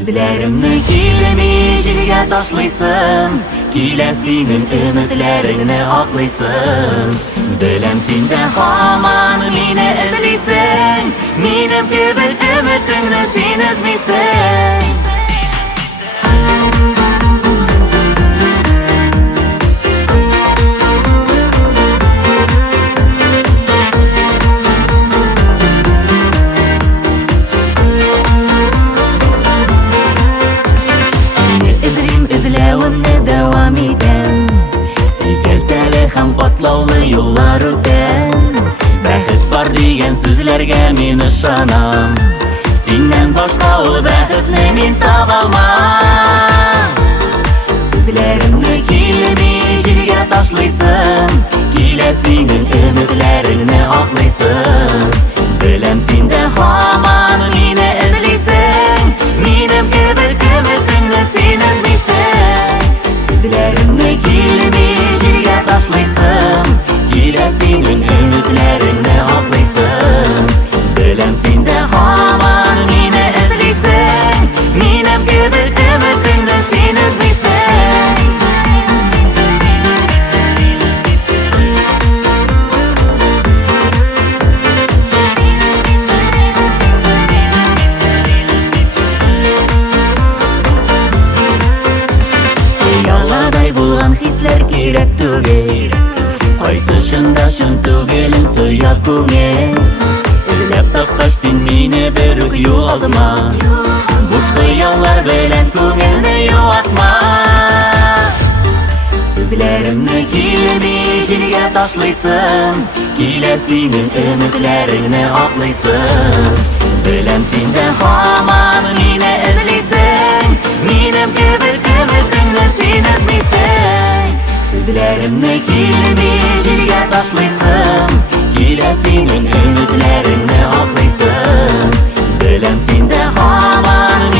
Сүзләремне килми җилгә ташлыйсым, Килә синең өметләреңне аклыйсым. Беләм синдә һаман мине эзлисең, Минем кебек өметеңне син өзмисең. Сине эзлим, эзләвемне дәвам итәм, Сикәлтәле һәм катлаулы юллар үтәм. Бәхет бар дигән сүзләргә мин ышанам, Синнән башка ул бәхетне мин таба алмам. Сүзләремне килми җилгә ташлыйсым, Килә синең өметләреңне аклыйсым. Беләм синдә һаман мине эзлисең, Минем кебек өметеңне син өзмисең. Сүзләремне килми җилгә ташлыйсым, Килә синең өметләреңне аклыйсым. Беләм синдә һаман мине эзлисең, Минем кебек өметеңне син өзмисең. Яладай булган хисләр кирәк түгел, кайсы чында чын түгелен тоя күңел. Эзләп тапкач син мине бер үк югалтма, буш хыяллар белән күңелне юатма. Сүзләремне килми җилгә ташлыйсым, Килә синең өметләреңне аклыйсым. Беләм синдә һаман мине эзлисең, Минем кебек өметеңне син өзмисең. Сүзләремне килми җилгә ташлыйсым, Килә синең өметләреңне аклыйсым. Беләм синдә һаман